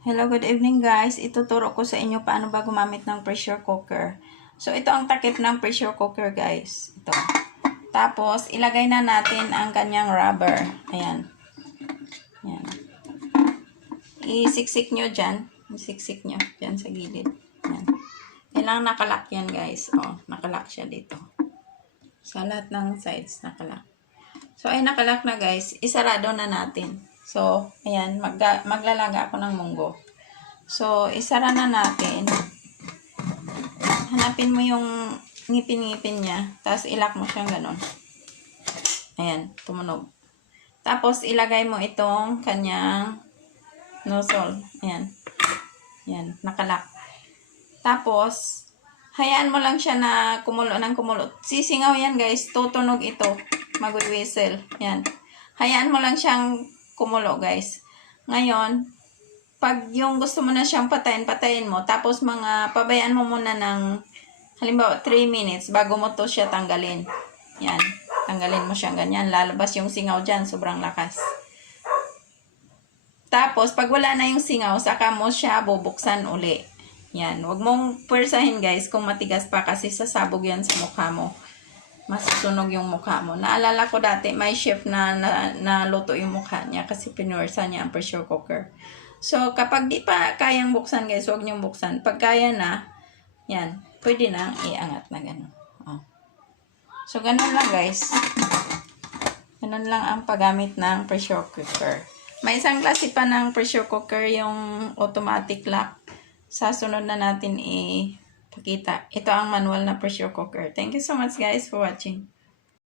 Hello, good evening guys. Ituturo ko sa inyo paano ba gumamit ng pressure cooker. So, ito ang takip ng pressure cooker guys. Ito. Tapos, ilagay na natin ang kanyang rubber. Ayan. Ayan. Isiksik nyo dyan. Isiksik nyo dyan sa gilid. Ayan. Kailangan nakalock yan guys. O, nakalock siya dito. Sa lahat ng sides, nakalock. So, ay nakalock na guys. Isarado na natin. So, ayan, maglalaga ako ng munggo. So, isara na natin. Hanapin mo yung ngipin-ngipin niya. Tapos, ilak mo siyang ganon. Ayan, tumunog. Tapos, ilagay mo itong kanyang nozzle. Ayan. Ayan, nakalak. Tapos, hayaan mo lang siya na kumulo ng kumulo. Sisingaw yan guys. Tutunog ito. Mag-whistle. Ayan. Hayaan mo lang siyang kumulo guys. Ngayon, pag yung gusto mo na siyang patayin mo. Tapos pabayaan mo muna ng halimbawa 3 minutes bago mo to siya tanggalin. Yan. Tanggalin mo siyang ganyan. Lalabas yung singaw dyan. Sobrang lakas. Tapos, pag wala na yung singaw, saka mo siya bubuksan uli. Yan. Huwag mong pwersahin guys kung matigas pa kasi sasabog yan sa mukha mo. Masusunog yung mukha mo. Naalala ko dati, may chef na naluto yung mukha niya kasi pinuwersa niya ang pressure cooker. So, kapag di pa kayang buksan guys, huwag niyong buksan. Pag kaya na, yan, pwede na iangat na gano'n. Oh. So, gano'n lang guys. Gano'n lang ang paggamit ng pressure cooker. May isang klase pa ng pressure cooker, yung automatic lock. Sa sunod na natin pakita. Ito ang manual na pressure cooker. Thank you so much guys for watching.